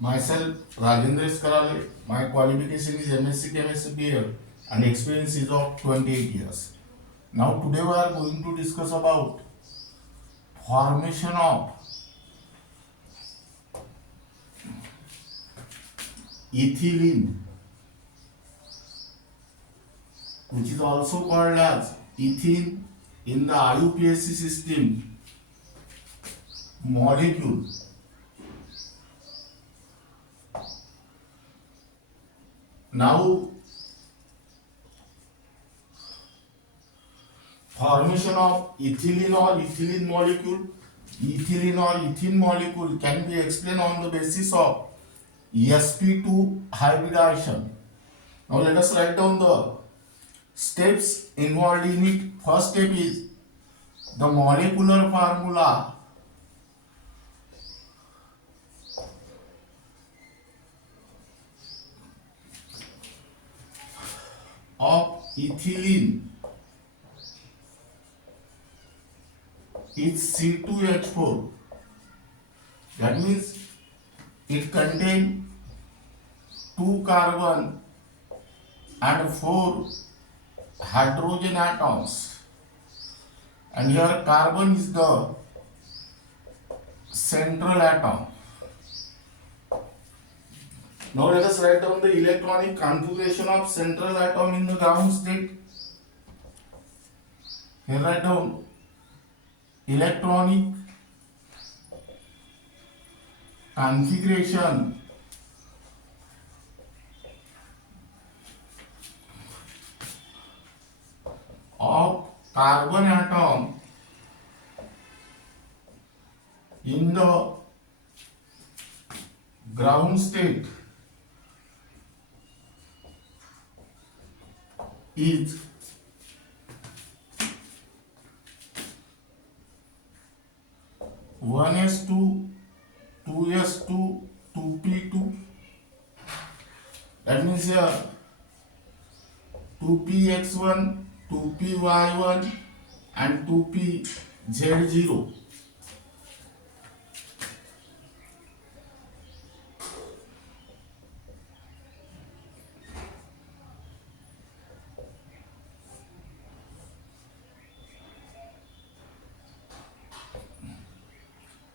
Myself, Rajendra Karale. My qualification is MSc Chemistry BL and experience is of 28 years. Now today we are going to discuss about formation of ethylene, which is also called as ethene in the IUPAC system molecule. Now, formation of ethylene or ethylene molecule, ethylene or ethene molecule can be explained on the basis of sp2 hybridisation. Now let us write down the steps involved in it. First step is the molecular formula of ethylene is C2H4. That means it contains 2 carbon and 4 hydrogen atoms, and here carbon is the central atom. Now let us write down the electronic configuration of central atom in the ground state. Here write down electronic configuration of carbon atom in the ground state is one S2, 2S2, 2P2. That means here 2px1, 2py1 and 2pz0.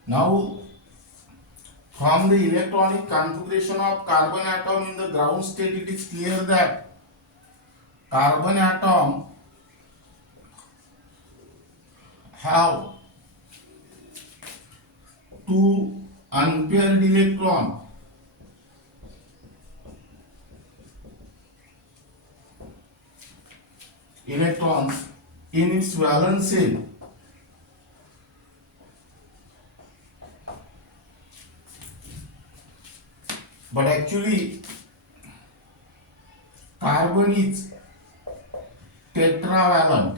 Now, from the electronic configuration of carbon atom in the ground state, it is clear that carbon atom have 2 unpaired electrons in its valence shell. But actually, carbon is tetravalent.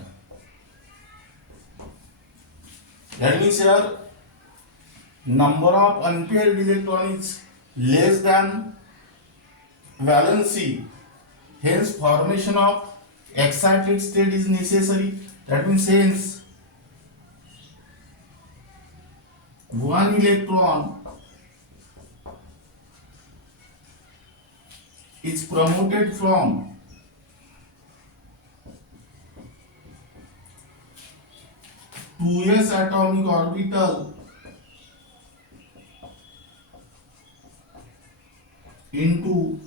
That means here number of unpaired electrons is less than valency. Hence, formation of excited state is necessary. That means hence one electron is promoted from s atomic orbital into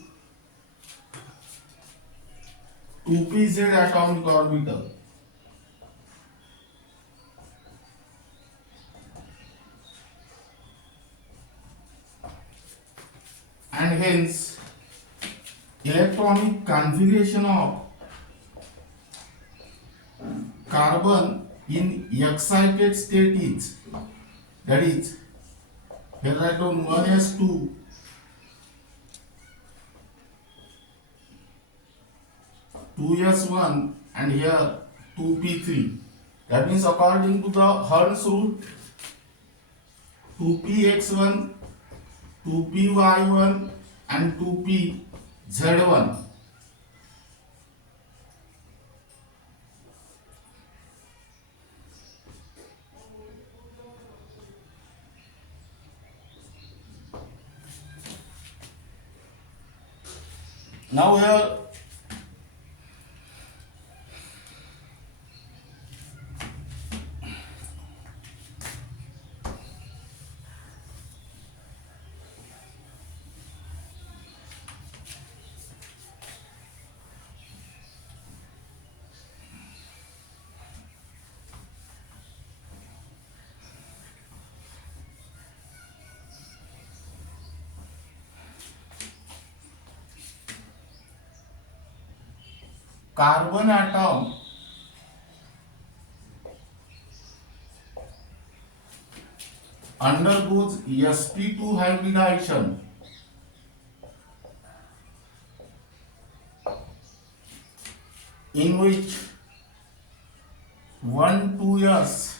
2pz atomic orbital. And hence electronic configuration of carbon in excited state is, that is, here write down 1s2, 2s1 and here 2p3. That means according to the Hertz rule, 2px1, 2py1 and 2pz1. Now here carbon atom undergoes sp2 hybridization in which 1 2s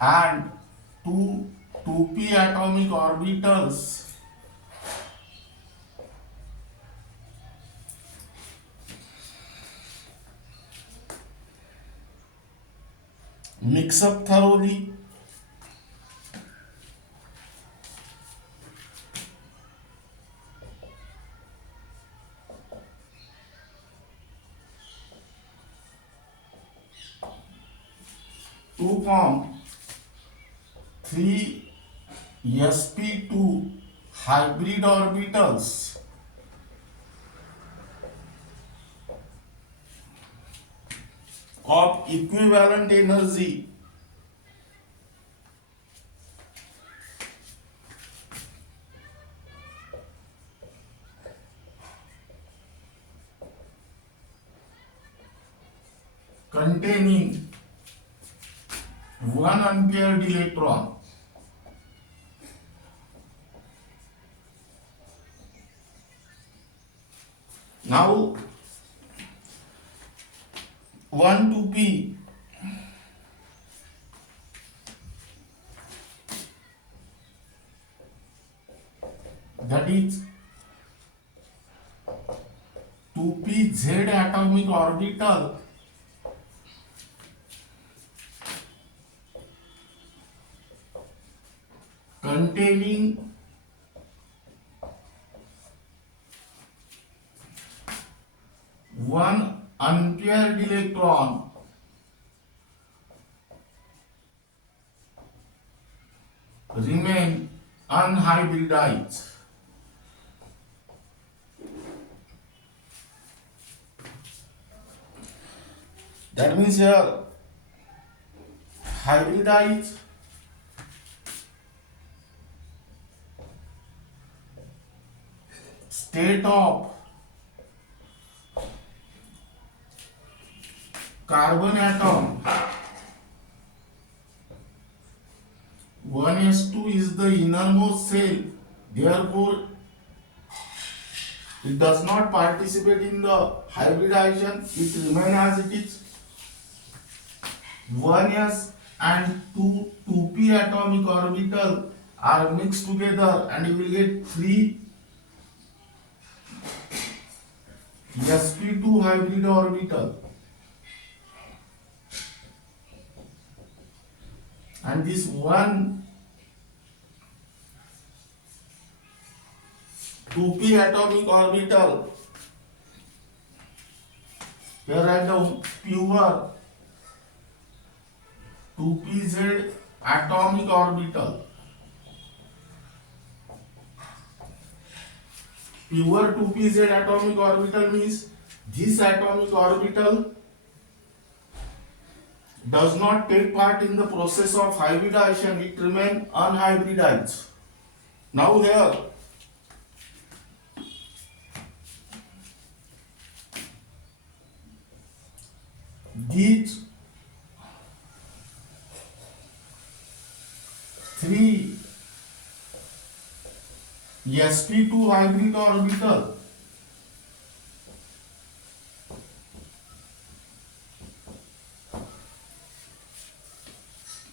and 2 2p atomic orbitals mix up thoroughly. To form 3 sp2 hybrid orbitals of equivalent energy containing 1 unpaired electron. Now 1 2p that is 2pz atomic orbital containing 1 unpaired electron remain unhybridized. That means here hybridized state of carbon atom 1s2 is the innermost shell, therefore it does not participate in the hybridization, it remains as it is. 1s and 2p atomic orbital are mixed together and you will get 3 sp2 hybrid orbital, and this 1 2p atomic orbital, here write down pure 2pz atomic orbital. Pure 2pz atomic orbital means this atomic orbital does not take part in the process of hybridization, it remains unhybridized. Now here these 3 sp2 hybrid orbital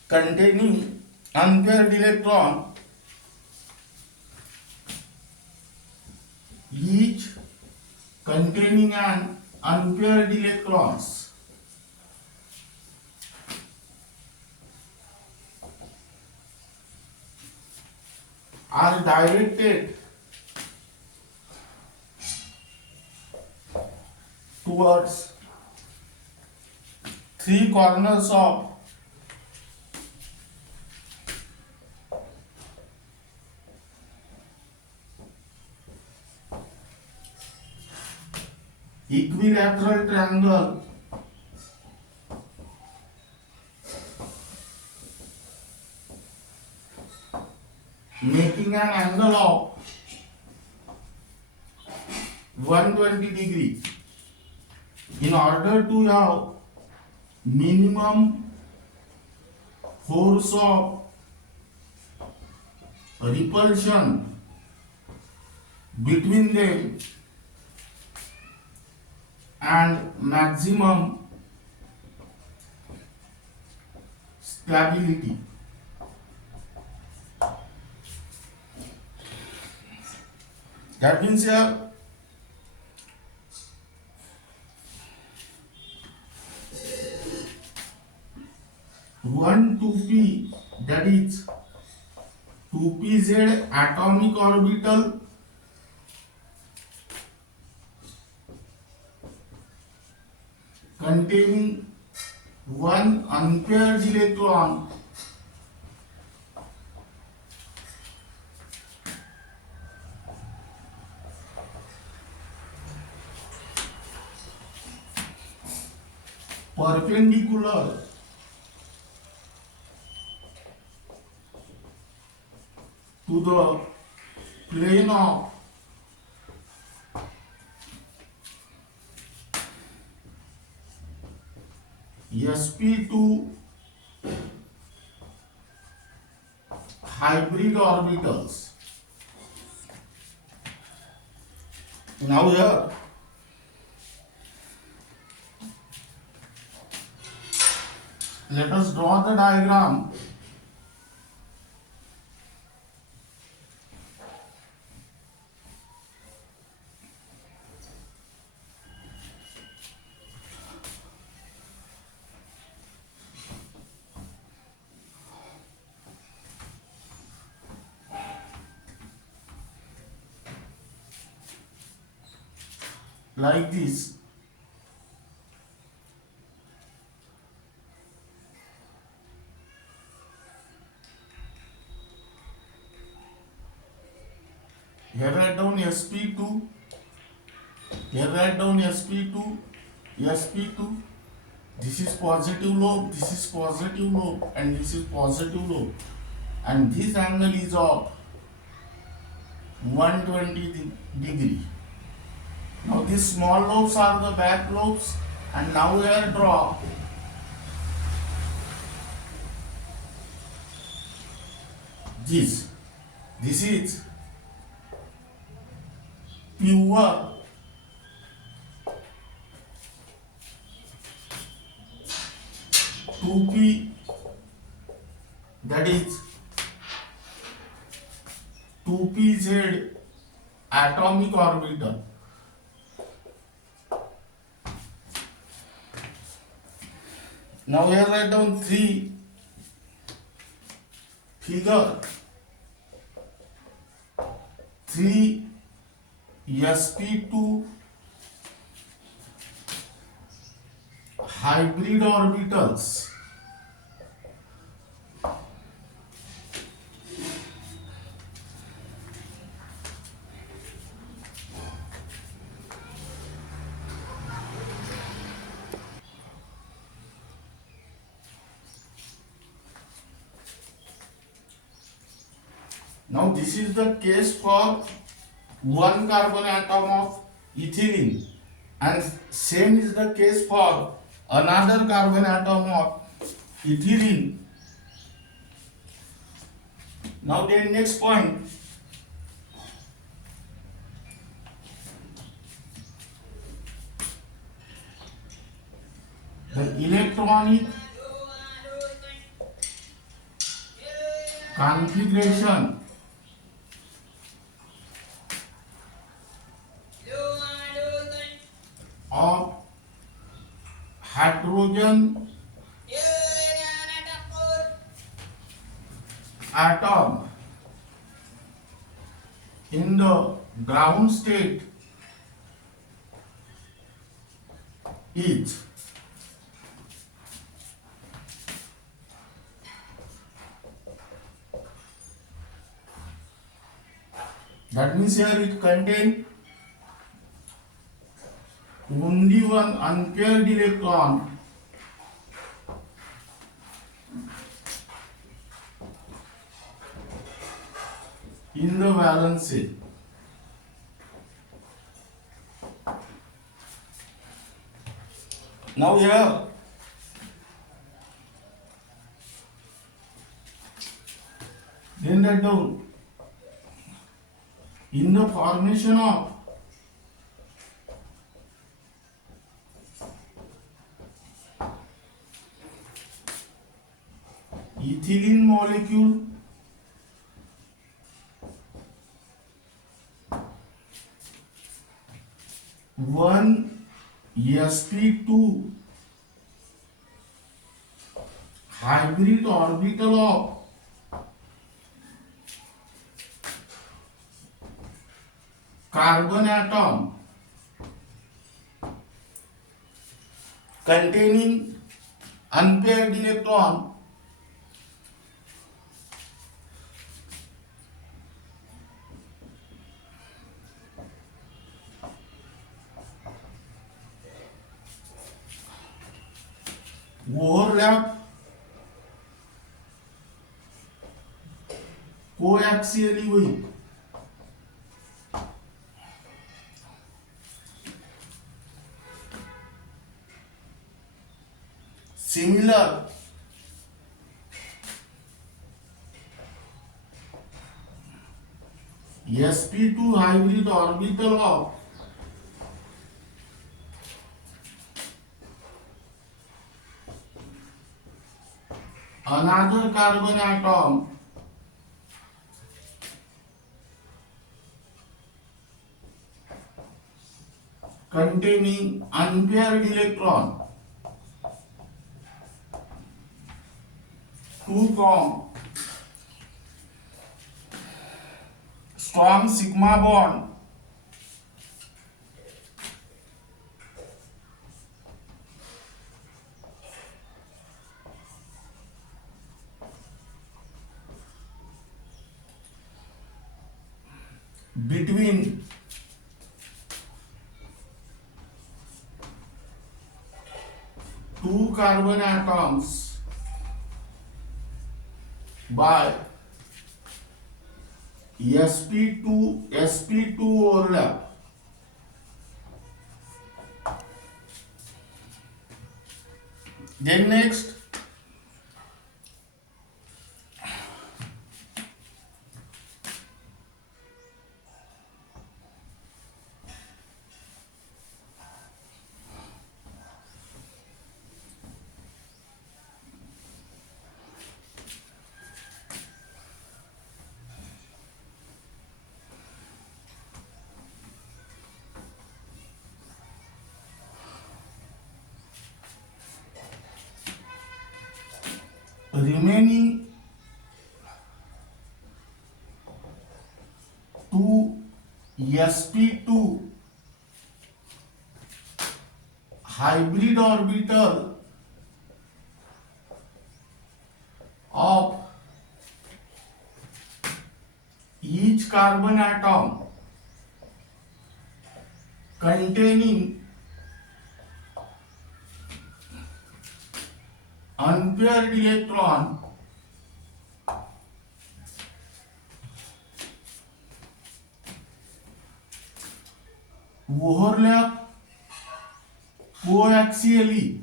containing unpaired electron each containing an unpaired electrons are directed towards three corners of equilateral triangle making an angle of 120 degree. In order to have minimum force of repulsion between them and maximum stability, that means here one 2p, that is 2pz atomic orbital containing one unpaired electron perpendicular to the plane of sp2 hybrid orbitals. Now here let us draw the diagram. Like this. Here write down sp2, here write down sp2, sp2. This is positive lobe, this is positive lobe, and this is positive lobe. And this angle is of 120 degree. Now these small lobes are the back lobes, and now here draw this. This is pure two p, that is 2pz atomic orbital. Now here write down 3 figure 3 sp2 hybrid orbitals Now this is the case for one carbon atom of ethylene, and same is the case for another carbon atom of ethylene. Now then next point, the electronic configuration of hydrogen atom in the ground state each. That means here it contains only one unpaired electron in the valence shell. Now here then write down in the formation of ethylene molecule one sp2 hybrid orbital of carbon atom containing unpaired electron overlap coaxially with similar sp2 hybrid orbital of another carbon atom containing unpaired electron to form strong sigma bond between two carbon atoms by sp2 overlap. Then next remaining two sp2 hybrid orbital of each carbon atom containing unpaired electron overlap coaxially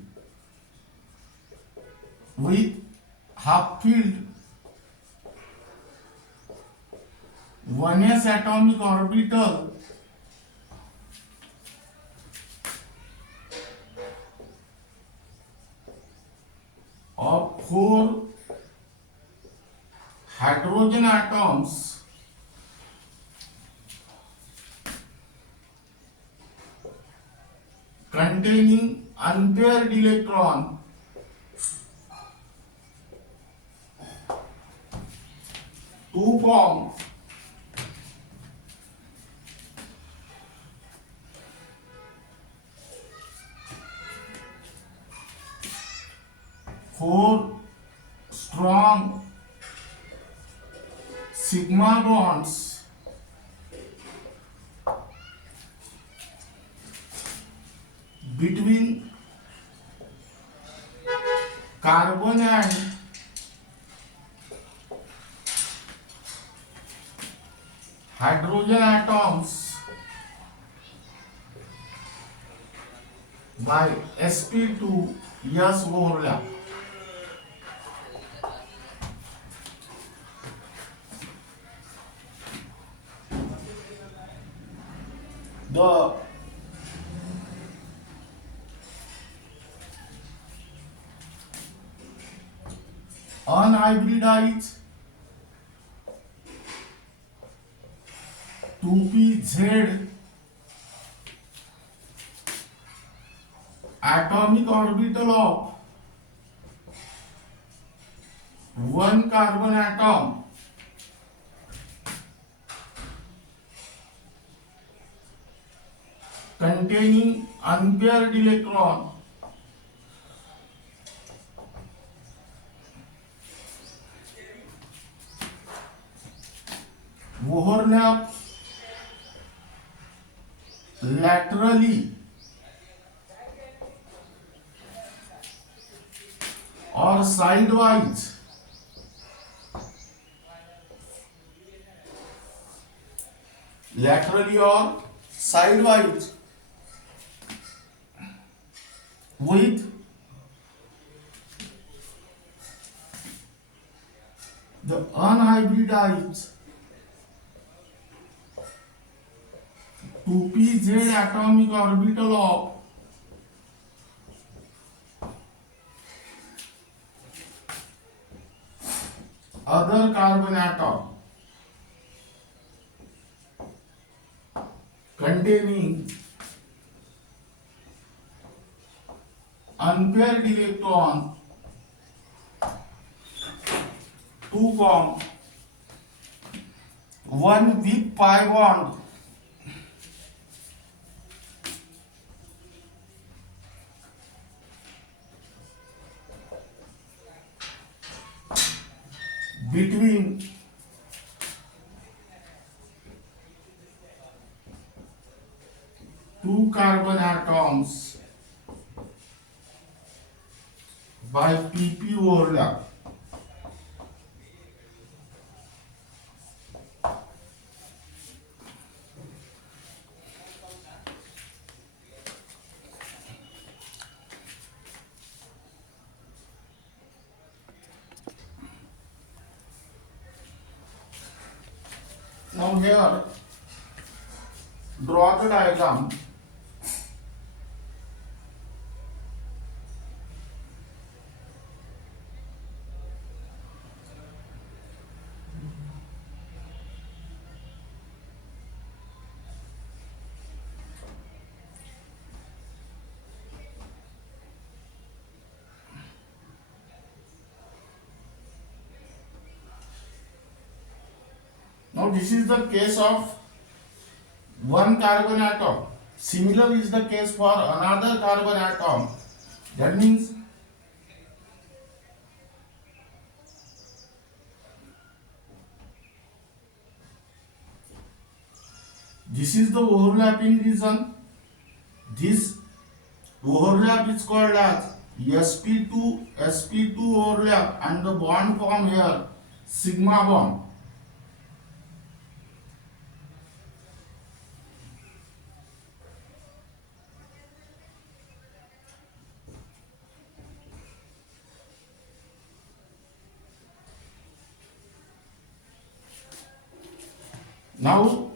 with half filled 1s atomic orbital of 4 hydrogen atoms containing unpaired electron to form 4 strong sigma bonds between carbon and hydrogen atoms by sp2s overlap. The unhybridized 2pz atomic orbital of one carbon atom containing unpaired electron overlap laterally or sidewise with the unhybridized 2pz atomic orbital of other carbon atom containing unpaired electron to form one weak pi bond between two carbon atoms by pp overlap. Now here, draw the diagram. Now this is the case of one carbon atom. Similar is the case for another carbon atom. That means this is the overlapping region. This overlap is called as sp2 overlap, and the bond form here sigma bond. Now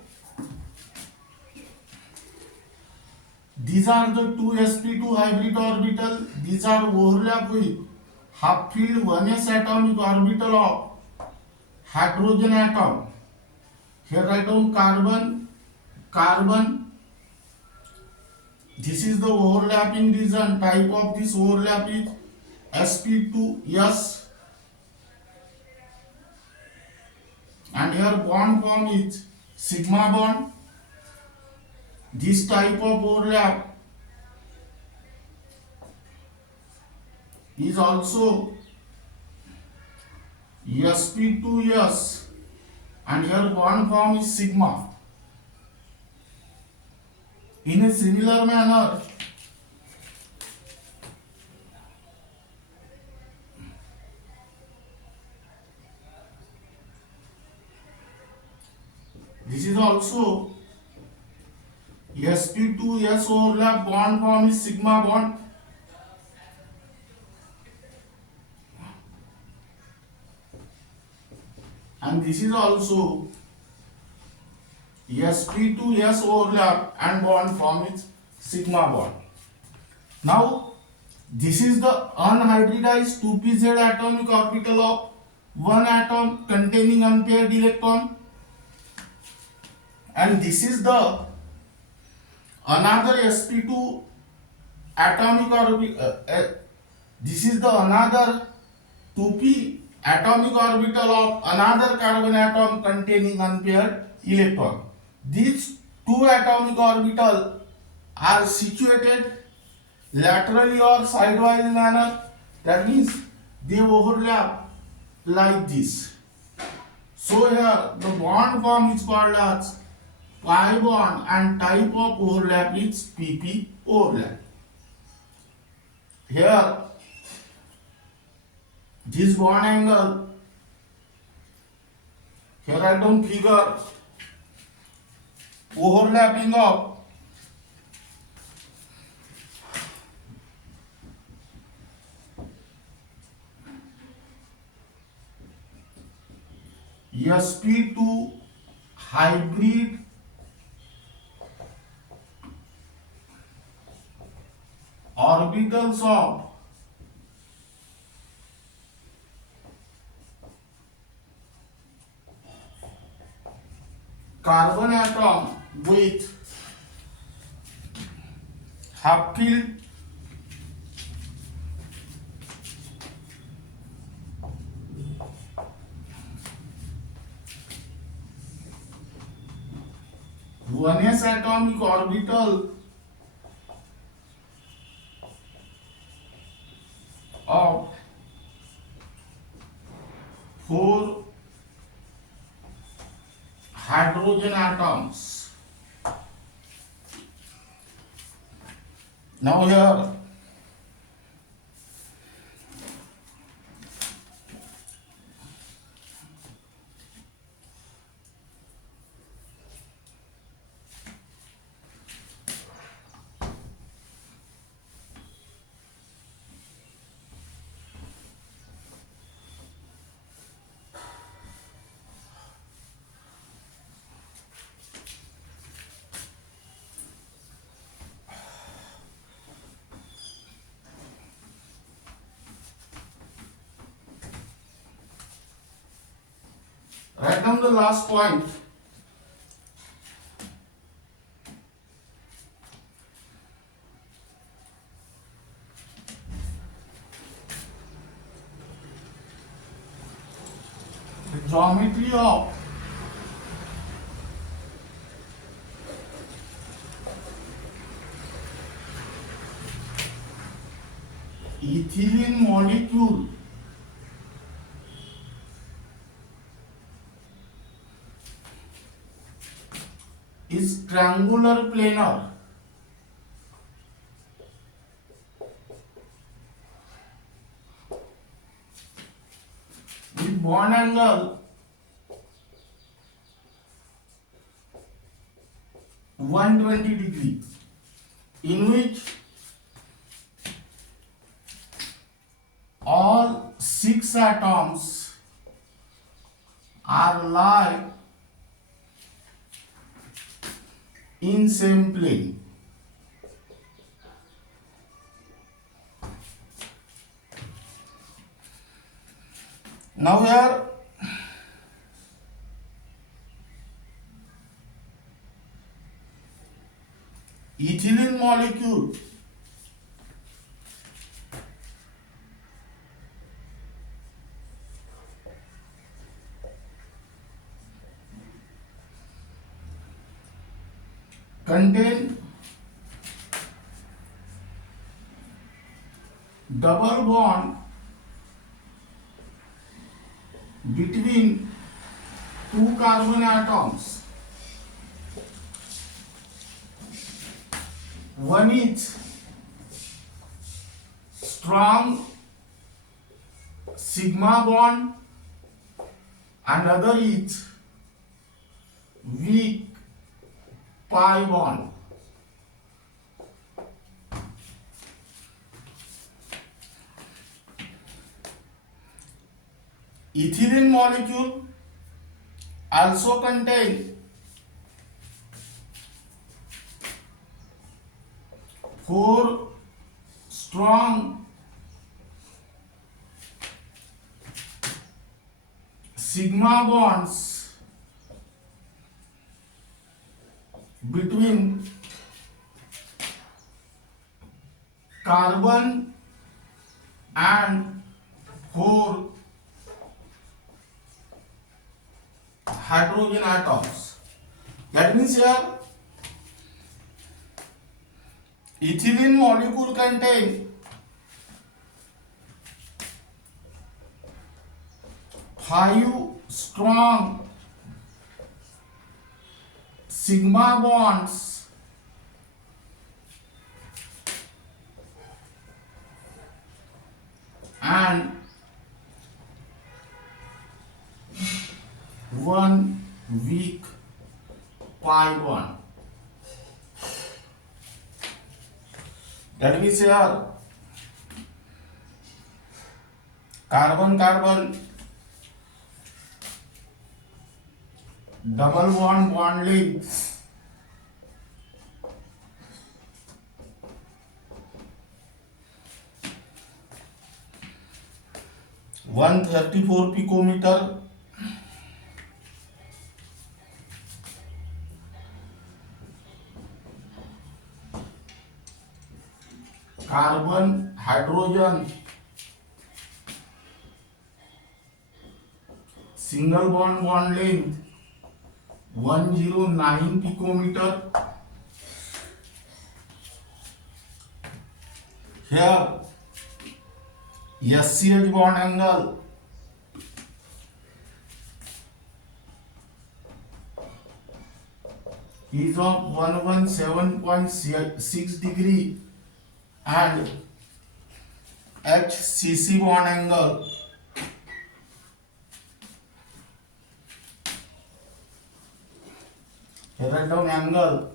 these are the two sp2 hybrid orbital. These are overlap with half filled 1s atomic orbital of hydrogen atom. Here write down carbon. This is the overlapping region. Type of this overlap is sp2s, and here bond form is sigma bond. This type of overlap is also sp2s, and here bond form is sigma. In a similar manner, this is also sp2s overlap, bond form is sigma bond. And this is also sp2s overlap and bond form is sigma bond. Now this is the unhybridized 2pz atomic orbital of one atom containing unpaired electron, and this is the another sp2 atomic orbital. This is the another 2p atomic orbital of another carbon atom containing unpaired electron. These two atomic orbitals are situated laterally or sidewise manner. That means they overlap like this. So here the bond form is called as pi bond and type of overlap is pp overlap. Here this bond angle, here I don't figure overlapping of sp2 hybrid orbitals of carbon atom with half filled one s atomic orbital of 4 hydrogen atoms. Now here write down the last point. The geometry of ethylene molecule is triangular planar with bond angle 120 degree, in which all 6 atoms are lie in same plane. Now here ethylene molecule contain double bond between two carbon atoms. One is strong sigma bond and other is weak pi bond. Ethylene molecule also contain four strong sigma bonds between carbon and four hydrogen atoms. That means here ethylene molecule contain five strong sigma bonds and one weak pi bond. That means here carbon carbon double bond length one 34 picometer. Carbon hydrogen single bond length 109 picometer. Here SCH bond angle is of 117.6 degree and HCC bond angle write down angle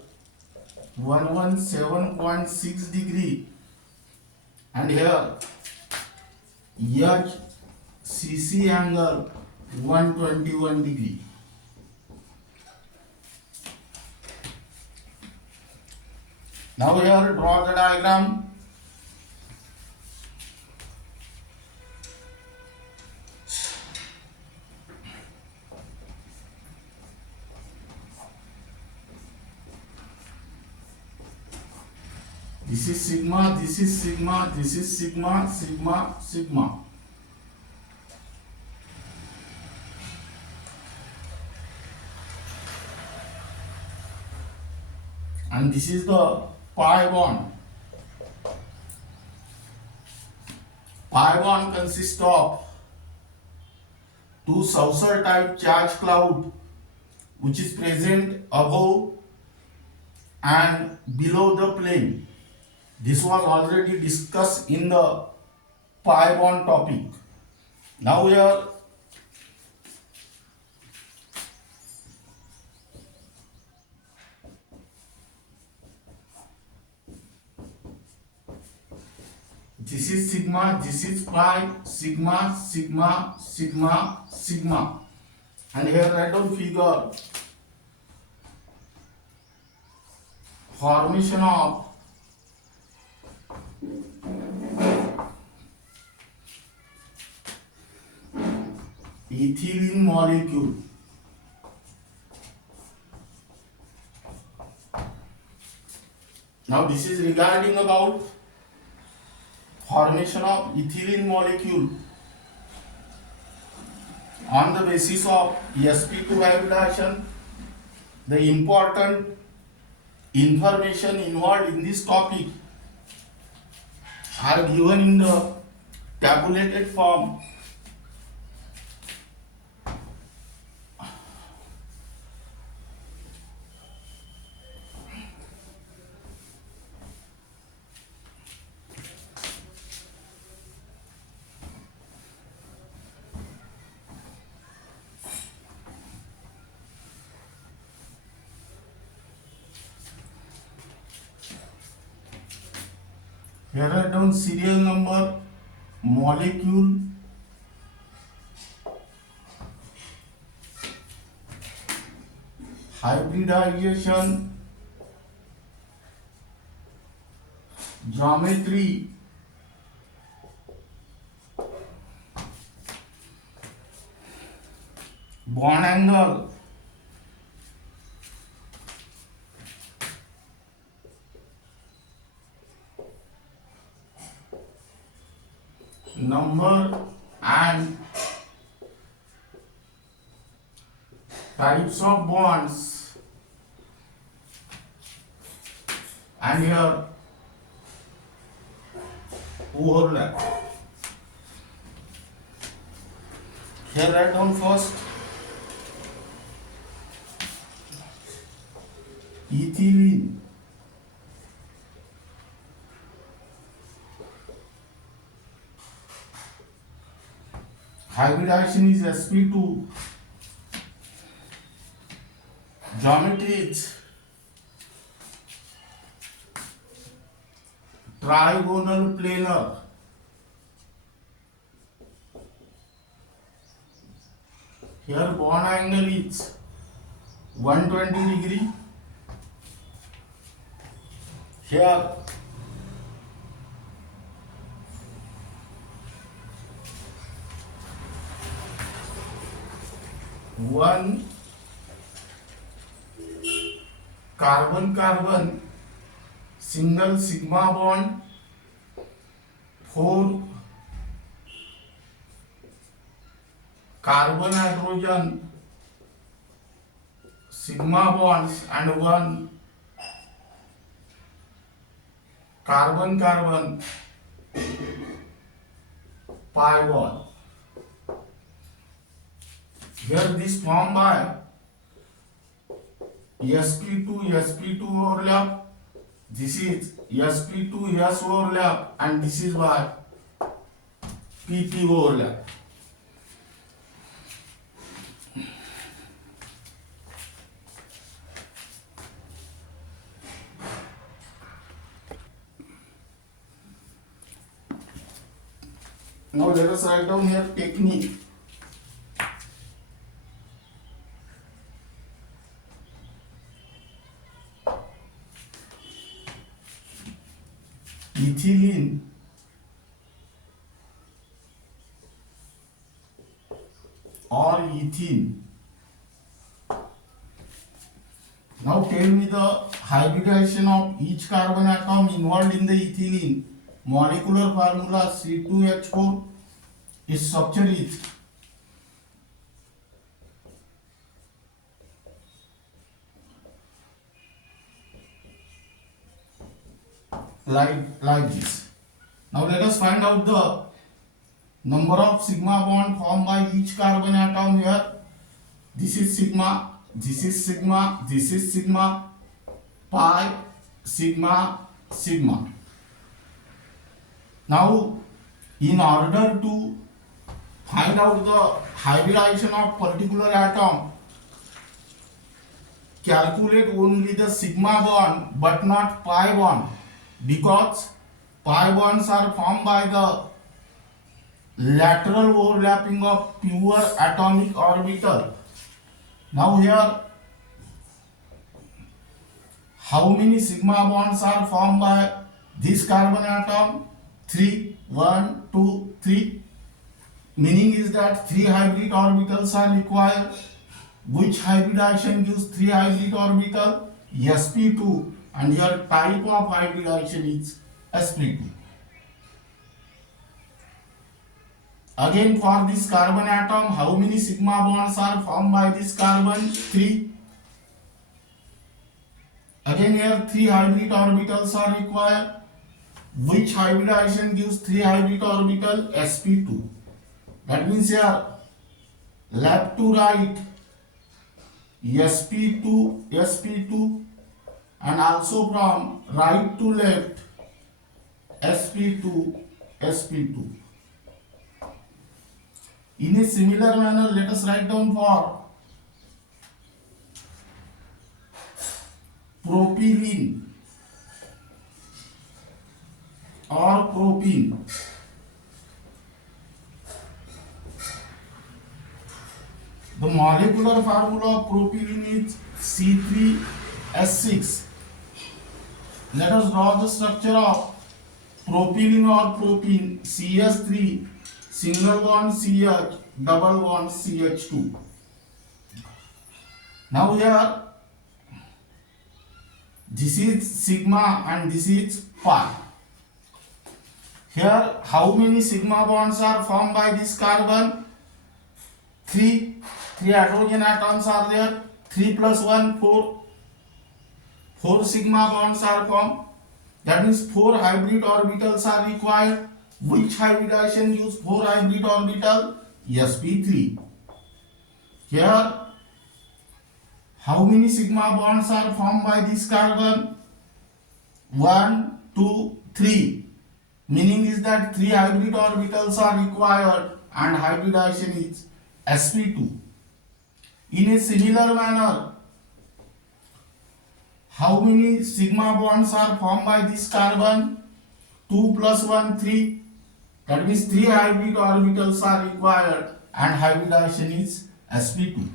117.6 degree and here HCC angle 121 degree. Now here draw the diagram. This is sigma, this is sigma, this is sigma, sigma, sigma. And this is the pi bond. Pi bond consists of two saucer type charge cloud which is present above and below the plane. This was already discussed in the pi bond topic. Now here this is sigma, this is pi, sigma, sigma, sigma, sigma. And here write down figure. Formation of ethylene molecule. Now this is regarding about formation of ethylene molecule on the basis of sp2 hybridization. The important information involved in this topic are given in the tabulated form. Here write down serial number, molecule, hybridization, geometry, bond angle, number and types of bonds, and here overlap. Here write down first ethylene, hybridization is sp2, geometry is trigonal planar, here bond angle is 120 degree, here one carbon single sigma bond, 4 carbon hydrogen sigma bonds, and 1 carbon pi bond. Here this formed by sp2 overlap, this is sp2 s overlap, and this is by pp overlap. Now let us write down here technique. Ethylene or ethene. Now tell me the hybridization of each carbon atom involved in the ethylene. Molecular formula C2H4. Its structure is like this. Now let us find out the number of sigma bond formed by each carbon atom here. This is sigma, this is sigma, this is sigma, pi, sigma, sigma. Now in order to find out the hybridization of particular atom, calculate only the sigma bond but not pi bond, because pi bonds are formed by the lateral overlapping of pure atomic orbital. Now here, how many sigma bonds are formed by this carbon atom? 3, 1, 2, 3. Meaning is that 3 hybrid orbitals are required. Which hybridization gives 3 hybrid orbital? sp2, and your type of hybridization is sp2. Again, for this carbon atom, how many sigma bonds are formed by this carbon? 3. Again here 3 hybrid orbitals are required. Which hybridization gives 3 hybrid orbital? sp2. That means here left to right sp2, and also from right to left sp2. In a similar manner, let us write down for propylene or propene. The molecular formula of propylene is C3H6. Let us draw the structure of propylene or propene. CH3, single bond CH, double bond CH2. Now here, this is sigma and this is pi. Here, how many sigma bonds are formed by this carbon? 3 hydrogen atoms are there. 3 plus 1, 4. 4 sigma bonds are formed. That means 4 hybrid orbitals are required. Which hybridization use 4 hybrid orbital? sp3. Here, how many sigma bonds are formed by this carbon? 1, 2, 3. Meaning is that 3 hybrid orbitals are required and hybridization is sp2. In a similar manner, how many sigma bonds are formed by this carbon? 2 plus 1, 3. That means 3 hybrid orbitals are required and hybridization is sp2.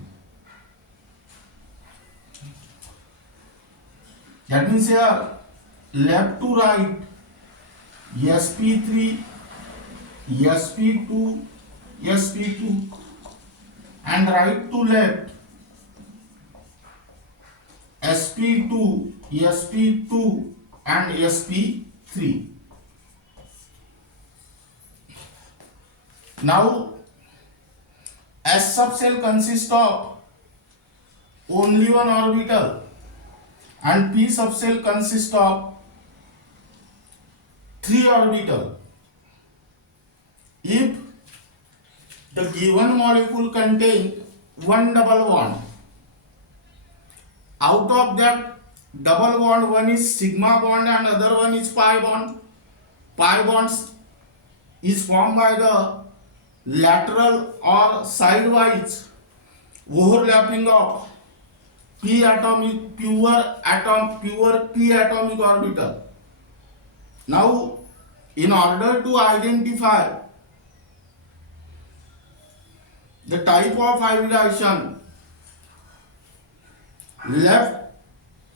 That means here, left to right, sp3, sp2, sp2, and right to left, sp2, sp2, and sp3. Now, S subshell consists of only one orbital and P subshell consists of 3 orbitals. If the given molecule contains one double bond, out of that double bond, one is sigma bond and other one is pi bond. Pi bonds is formed by the lateral or sidewise overlapping of p atomic pure p atomic orbital. Now, in order to identify the type of hybridization, left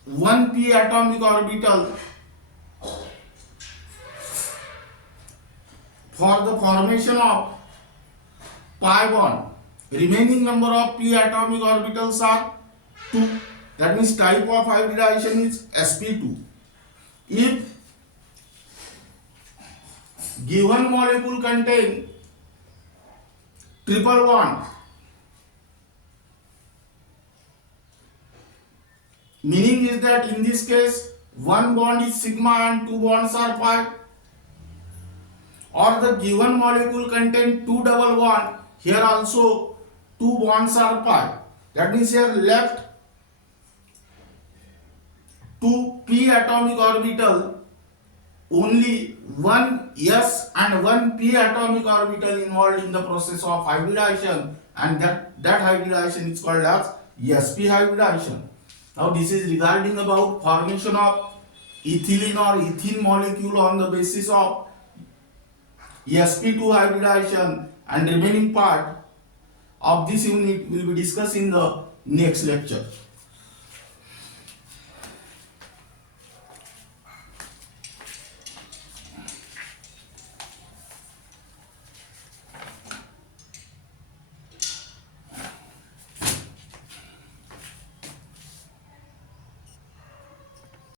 one p atomic orbital for the formation of pi bond. Remaining number of p atomic orbitals are 2. That means type of hybridization is sp2. If given molecule contain triple bond, meaning is that in this case one bond is sigma and 2 bonds are pi, or the given molecule contain 2 double bond, here also 2 bonds are pi. That means here left 2 p atomic orbital, only one s and one p atomic orbital involved in the process of hybridization, and that hybridization is called as sp hybridization. Now this is regarding about formation of ethylene or ethene molecule on the basis of sp2 hybridization, and remaining part of this unit will be discussed in the next lecture.